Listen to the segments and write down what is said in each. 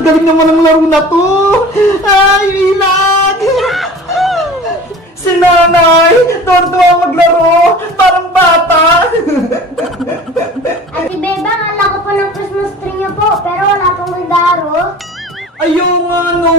Ang galing naman ng laro na to. Ay, ilan. Si nanay, tuwan-tuwa maglaro. Parang bata. Ate Bebang, ala ko po ng Christmas tree niyo po, pero wala pong regalo. Ayaw nga no,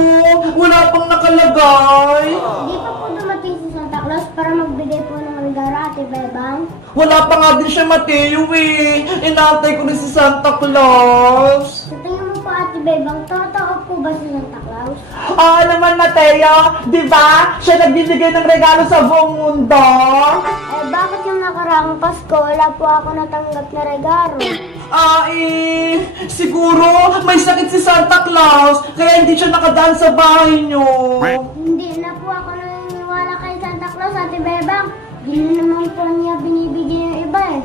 wala pang nakalagay. Hindi pa po dumating si Santa Claus para magbigay po ng regalo, Ate Bebang. Wala pa nga din siya, Mateo eh. Inaantay ko rin si Santa Claus. Sa tingin mo po, Ate Bebang, totoo po ba si Santa Claus? Oo naman, Mateo. Di ba? Siya nagbibigay ng regalo sa buong mundo. Eh, bakit yung nakaraang Pasko, wala po ako natanggap na regalo? Siguro may sakit si Santa Claus, kaya hindi siya nakadaan sa bahay niyo. Hindi na po ako naniniwala kay Santa Claus, Ate Bebang. Hindi naman po niya binibigyan yung iba eh.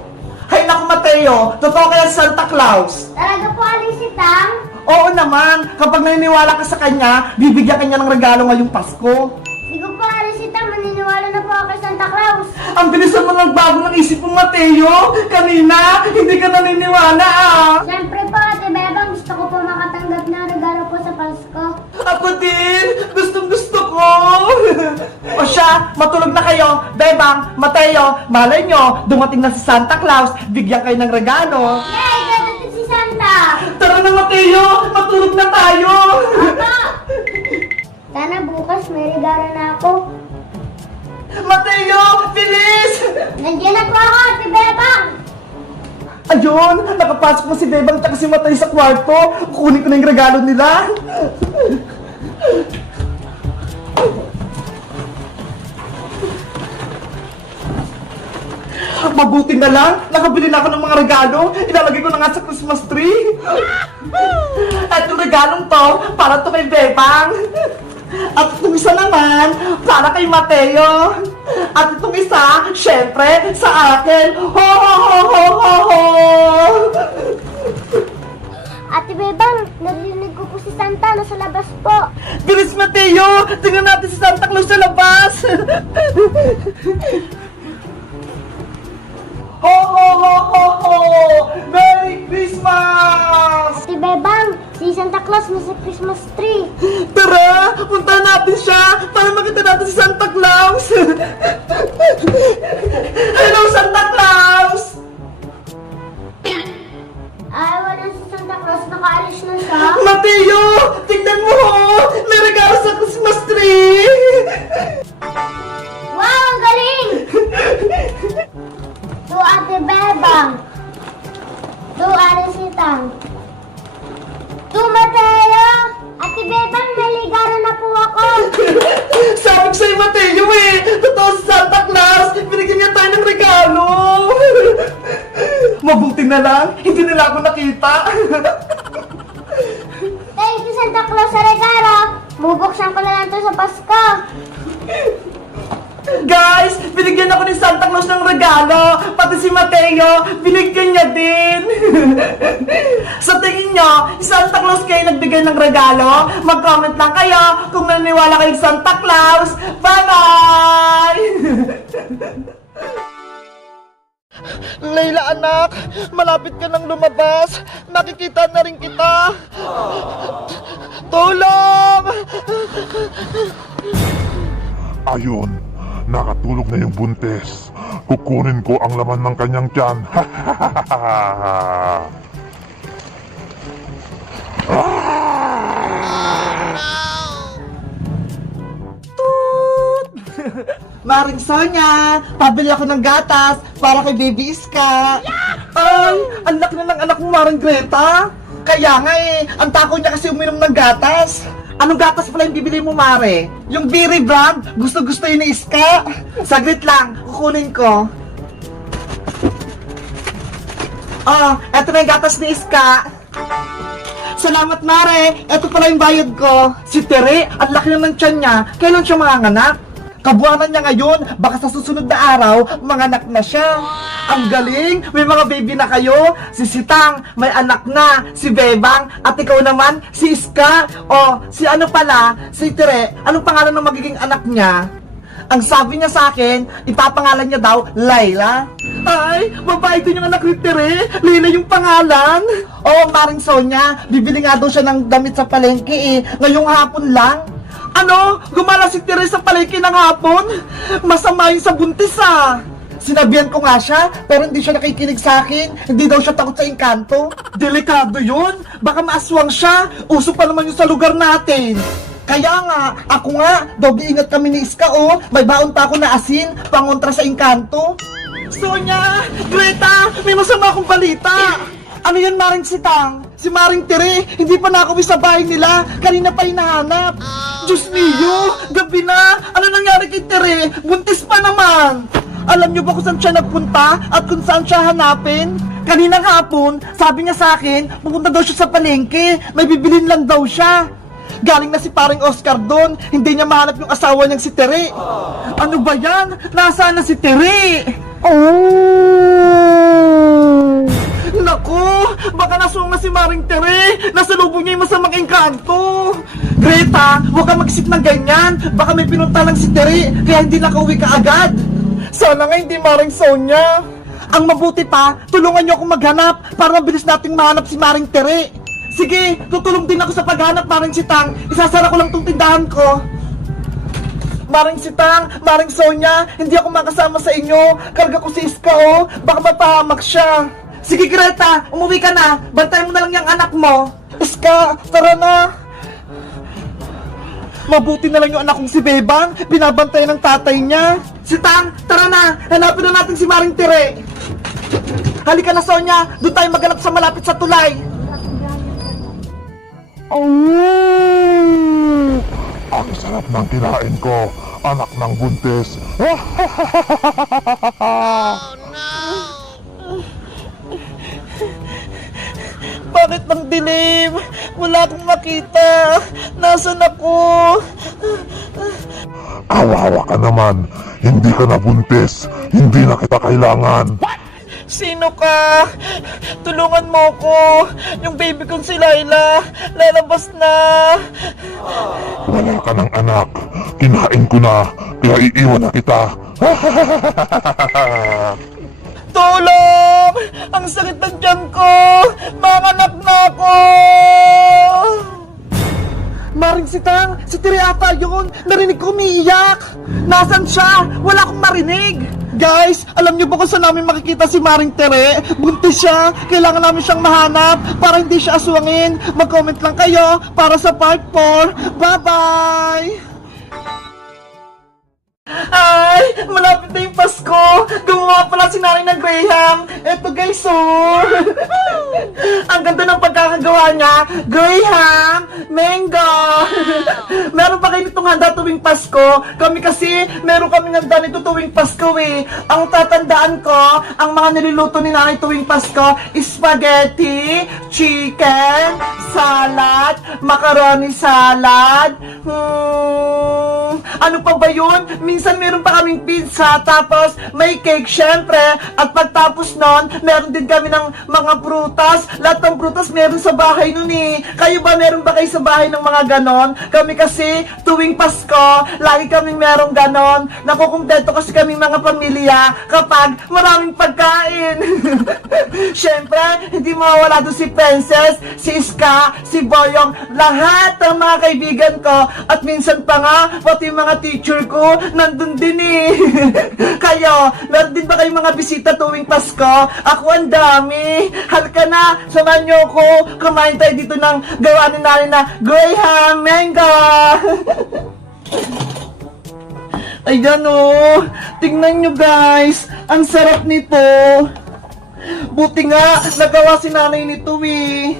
Hay naku, Mateo, totoo kaya si Santa Claus? Talaga po, Aling Sitang? Oo naman, kapag naniniwala ka sa kanya, bibigyan ka niya ng regalo ngayong Pasko. Hindi ko po, Aling Sitang, maniniwala na po ako kay Santa Claus. Ang bilis naman nagbago ng isip mo, Mateo. Kanina, hindi ka naniniwala ah. Siyempre po, Ate Bebang, gusto ko po makatanggap ng regalo po sa Pasko. Ako din, gustong-gusto ko. O siya, matulog na kayo. Bebang, Mateo, malay nyo, dumating na si Santa Claus, bigyan kayo ng regalo. Yay! Dadating si Santa! Tara na, Mateo, matulog na tayo. Papa! Sana bukas may regalo na ako. Mateo, bilis! Nandiyan na po ako, Ate Bebang! Ayun, nakapasok na si Bebang at si Mateo sa kwarto. Kukunin ko na yung regalo nila. Mabuti na lang, nakabili na ako ng mga regalo. Ilalagay ko na nga sa Christmas tree. At yung regalong to, para to kay Bebang. At itong isa naman, para kay Mateo. At itong isa, syempre, sa akin. Ho, ho, ho, ho, ho, ho. Ate Bebang, narinig ko po si Santa nasa labas po. Bilis, Mateo! Tingnan natin si Santa Claus sa labas! Ho, ho, ho, ho, ho! Merry Christmas! Ate Bebang, si Santa Claus nasa Christmas tree. Tara! Punta natin siya para makita natin si Santa Claus! Hello, Santa Claus! Ay, wala si Santa Claus, nakaalis na siya. Mateo! Tignan mo! May regalo sa Christmas tree! Wow, ang galing! To Ate Bebang. To Aling Sitang. To Mateo. Ate Bebang, may regalo na po ako. Sabi ko sa'yo, Mateo eh! Totoo si Santa Claus! Binigyan niya tayo ng regalo! Mabuti na lang, hindi nila ako nakita. Thank you, Santa Claus, sa regalo. Bubuksan ko na lang to sa Pasko. Guys, binigyan ako ni Santa Claus ng regalo. Pati si Mateo, binigyan niya din. Sa tingin nyo, si Santa Claus kayo nagbigay ng regalo? Mag-comment lang kayo kung naniniwala kayo sa Santa Claus. Bye-bye! Layla anak, malapit ka nang lumabas. Makikita na rin kita. Tulong! Ayun, nakatulog na yung buntis. Kukunin ko ang laman ng kanyang tiyan. Maring Sonia, pabili ako ng gatas para kay Baby Iska. Ay, ang laki na ng anak mo, Maring Greta. Kaya nga eh, ang tako niya kasi uminom ng gatas. Anong gatas pala yung bibili mo, Mare? Yung Berry brand, gusto-gusto yun ni Iska. Saglit lang, kukunin ko. Oh, eto na yung gatas ni Iska. Salamat, Mare. Eto pala yung bayad ko. Si Tere, ang laki na ng tiyan niya. Kailan siya manganganak? Kabuanan niya ngayon, baka sa susunod na araw, manganak na siya. Ang galing! May mga baby na kayo. Si Sitang, may anak na. Si Bebang, at ikaw naman, si Iska. O, si ano pala, si Tere, anong pangalan ng magiging anak niya? Ang sabi niya sa akin, ipapangalan niya daw, Layla. Ay, babae din yung anak ni Tere. Lila yung pangalan. Oo, Maring Sonia. Bibili nga daw siya ng damit sa palengke eh. Ngayong hapon lang. Ano? Gumala si Tere sa palengke ng hapon? Masama yun sa buntis ah. Sinabihan ko nga siya, pero hindi siya nakikinig sa akin. Hindi daw siya takot sa engkanto. Delikado yun. Baka maaswang siya. Uso pa naman yun sa lugar natin. Kaya nga, ako nga, doble ingat kami ni Iska oh. May baon pa ako na asin, pangontra sa engkanto. Sonia! Greta! May masama akong balita! Ano yan, Maring Sitang? Si Maring Tere, hindi pa nakauwi sa bahay nila. Kanina pa hinahanap. Diyos niyo! Gabi na! Ano nangyari kay Tere? Buntis pa naman! Alam niyo ba kung saan siya nagpunta at kung saan siya hanapin? Kaninang hapon, sabi niya sa akin, pupunta daw siya sa palengke. May bibilin lang daw siya. Galing na si paring Oscar doon, hindi niya mahanap yung asawa niyang si Tere. Ano ba yan? Nasaan na si Tere? Oh! Naku! Baka nasung na si Maring Tere! Nasalubong niya yung masamang engkanto! Greta, huwag kang mag-isip ng ganyan! Baka may pinunta lang si Tere, kaya hindi nakauwi ka agad! Sana nga hindi, Maring Sonia! Ang mabuti pa, tulungan niyo akong maghanap para mabilis nating mahanap si Maring Tere! Sige, tutulong din ako sa paghanap, Maring Sitang. Isasara ko lang tong tindahan ko. Maring Sitang, Maring Sonia, hindi ako makasama sa inyo. Karga ko si Iska, oh. Baka mapahamak siya. Sige, Greta, umuwi ka na. Bantayan mo na lang yung anak mo. Iska, tara na. Mabuti na lang yung anak kong si Bebang. Binabantayan ng tatay niya. Sitang, tara na. Hanapin na natin si Maring Tere. Halika na, Sonia. Doon tayo maghanap sa malapit sa tulay. Ang sarap ng kinain ko, anak ng buntis. Bakit bang dilim? Wala akong makita. Nasaan ako? Kawawa ka naman, hindi ka na buntis, hindi na kita kailangan. Sino ka? Tulungan mo ko. Yung baby kong si Laila, lalabas na. Wala ka ng anak, kinain ko na, kaya iiwan na kita. Tulong! Ang sakit ng tiyan ko! Manganak na ako! Maring Sitang, si Tere ata yun. Narinig ko umiiyak. Nasaan siya? Wala akong marinig. Guys, alam niyo ba kung saan namin makikita si Maring Tere? Buntis siya. Kailangan namin siyang mahanap para hindi siya aswangin. Mag-comment lang kayo para sa part 4. Bye-bye! Ay, malapit na yung Pasko. Gumawa pala si Nanay ng Graham. Eto guys, oh. Ang ganda ng pagkakagawa niya. Graham, mango. Meron pa kayo nitong handa tuwing Pasko. Kami kasi, meron kaming handa nito tuwing Pasko eh. Ang tatandaan ko, ang mga niluluto ni Nanay tuwing Pasko, spaghetti, chicken, salad, macaroni salad. Ano pa ba yun? Minsan meron pa kaming pizza, tapos may cake syempre, at pagtapos nun, meron din kami ng mga prutas. Lahat ng prutas meron sa bahay nun eh. Kayo ba, meron ba kayo sa bahay ng mga ganon? Kami kasi, tuwing Pasko, lagi kaming merong ganon. Nakukuntento kasi kaming mga pamilya kapag maraming pagkain. Syempre, hindi mawawala doon si Princess, si Iska, si Boyong, lahat ng mga kaibigan ko, at minsan pa nga, pati yung mga teacher ko, nandun din eh. Kayo, meron din ba kayong mga bisita tuwing Pasko? Ako ang dami. Halika na, samahan niyo ako. Kumain tayo dito ng gawa ni Nanay na Graham Mango. Ayan oh. Tingnan nyo guys. Ang sarap nito. Buti nga, nagawa si Nanay nito eh.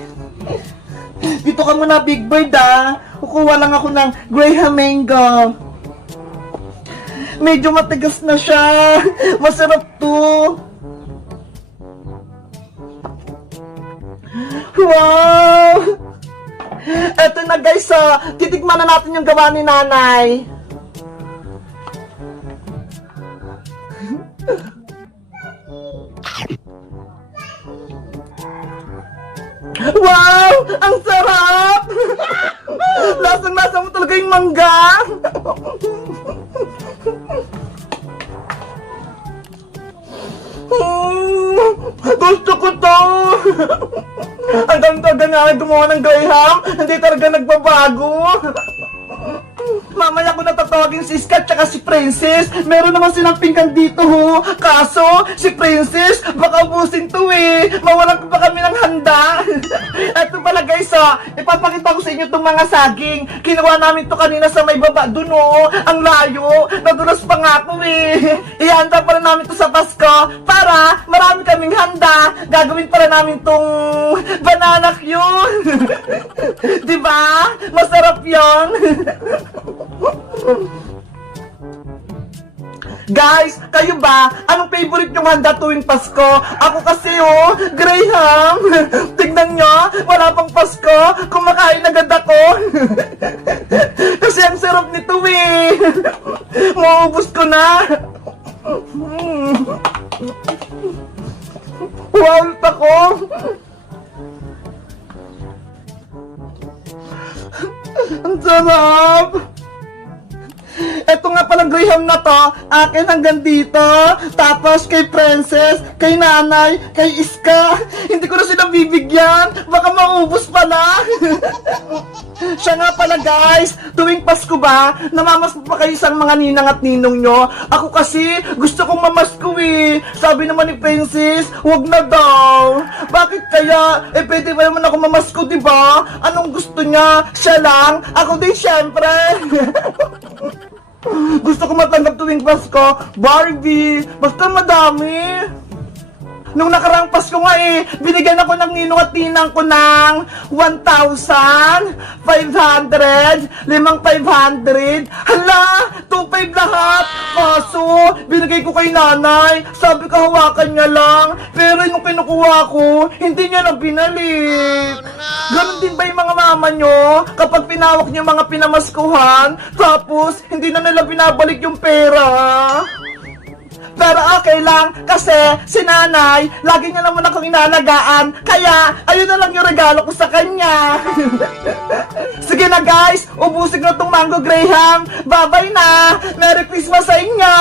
Dito ka muna, Big Bird ah. Kukuha lang ako ng Graham Mango. Medyo matigas na siya. Masarap to. Wow! Eto na guys, titikman na natin yung gawa ni Nanay. Wow! Ang sarap! Lasang-lasa mo talaga yung mangga. Gusto ko to! Ang ganda nga gumawa ng Graham, hindi talaga nagbabago. Mamaya ko natatawagin si Iska tsaka si Princess. Meron naman silang pinggan dito ho. Kaso, si Princess, baka ubusin to eh. Mawalan pa kami ng handa. Eto pala guys ipapakita ko sa inyo itong mga saging. Kinuha namin to kanina sa may baba dun Ang layo. Nadulas pa nga ako eh. Ihanda pala namin to sa Pasko para marami kaming handa. Gagawin pala namin tong banana yun. Diba? Masarap yun. Guys, kayo ba? Anong favorite yung handa tuwing Pasko? Ako kasi Graham. Tignan nyo, wala pang Pasko. Kumakain agad ako. Kasi ang sarap nito eh. Maubos ko na. Wild ako. Ang sarap! Eto nga palang Graham na to, akin hanggang dito. Tapos kay Princess, kay Nanay, kay Iska. Hindi ko na sila bibigyan. Baka maubos pala. Siya nga pala guys, tuwing Pasko ba, namamas pa kayo sa mga ninang at ninong nyo? Ako kasi, gusto kong mamasko eh. Sabi naman ni Princess, wag na daw. Bakit kaya? Pwede ba naman ako mamasko, diba? Anong gusto niya? Siya lang? Ako din syempre. Gusto ko matanggap tuwing Pasko, Barbie, basta madami. Nung nakaraang Pasko nga binigyan ako ng ninong at tinang ko ng 1,500, 500. Hala, 2,500 lahat. Kaso, binigay ko kay nanay. Sabi ko hawakan niya lang. Pero nung kinukuha ko, hindi niya na binalik. Ganon din ba yung mga mama nyo? Kapag pinawak niyo mga pinamaskuhan, tapos hindi na nila binabalik yung pera. Pero okay lang, kasi si nanay, lagi niya naman akong inalagaan. Kaya, ayun na lang yung regalo ko sa kanya. Sige na guys, ubusin ko na tong Mango Graham. Bye-bye na! Merry Christmas sa inyo!